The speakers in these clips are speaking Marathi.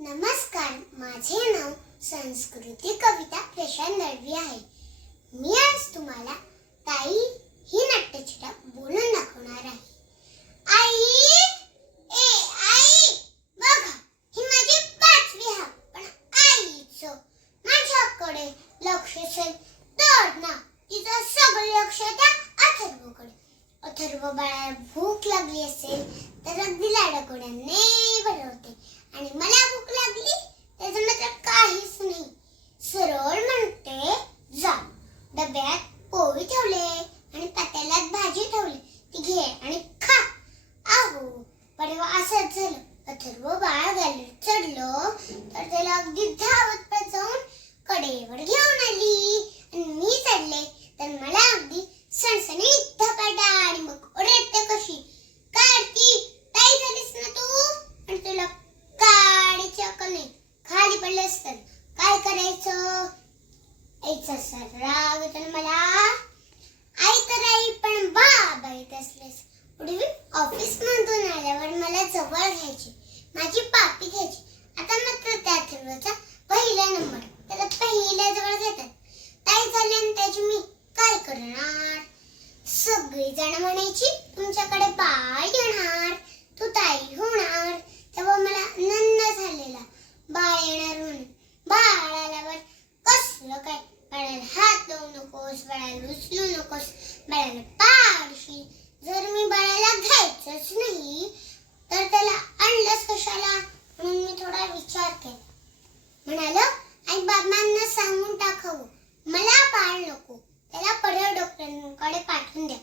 नमस्कार माझे नाव संस्कृती कविता प्रशांत दळवी आहे. मी आज तुम्हाला ताई ही नाट्यचिटा बोलून दाखवणार आहे. आई ए आई बघा ही माझी पाचवी हा पण आईच. माझ्याकडे लक्ष असेल तर ना तिचं सगळं लक्ष त्या अथर्वकडे. अथर्व बाळाला भूक लागली असेल तर अगदी लाडकोड्याने भरवते आणि मला भूक लागली त्याचं मात्र काहीच नाही सरळ म्हणते जा डब्यात पोळी ठेवले आणि पातेल्यात भाजी ठेवली ती घे आणि खा आहो परवा असंच झालं अथर्व बाळ गॅलरीत चढलं तर त्याला अगदी धावत पळत जाऊन कडेवर घेऊन आली. आणि मी चढले तर मला अगदी सणसणी धपाटा आणि मग ओरडते कशी काय आरती ताई झालीस ना तू? आणि तुला काडीची अक्कल नाही खाली पडलं असतं काय करायचं? आईचा सर राग तर मला. आई तर आई पण बाबा येत असलेस. पूर्वी ऑफिसमध्ये आल्यावर मला जवळ घ्यायची. माझी पापी घ्यायची. आता मात्र त्या ठरवाचा पहिला नंबर. त्याला पहिल्या जवळ घेतात. ताई झाल्याने त्याची मी काय करणार? सगळी जण म्हणायची तुमच्याकडे बाळ येणार. तू ताई होणार. तेव्हा मला आनंद झालेला बाळ येणार म्हणून. बाळ आल्यावर कसलं काय? बाळाला हात लावू नकोस बाळाला उचलू नकोस बाळाला पाडशील. जर मी बाळाला घ्यायचंच नाही तर त्याला आणलंच कशाला? म्हणून मी थोडा विचार केला. म्हणालो आई बाबांना सांगून टाकावं. मला बाळ नको. त्याला परळ डॉक्टरांकडे पाठवून द्या.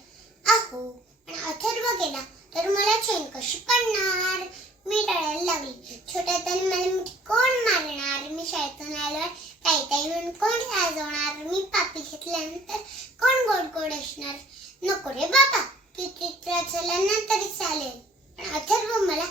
अहो पण अथर्व गेला तर मला चैन कशी पडणार? मी रडायला लागली. छोट्या मला मी कोण मारणार? मी शाळेतून आल्यावर काही काही म्हणून कोण लाजवणार? मी पापी घेतल्यानंतर कोण गोड गोड असणार? नको रे बाबा. किती त्रास झाला ना तरी चालेल. पण अथर्व मला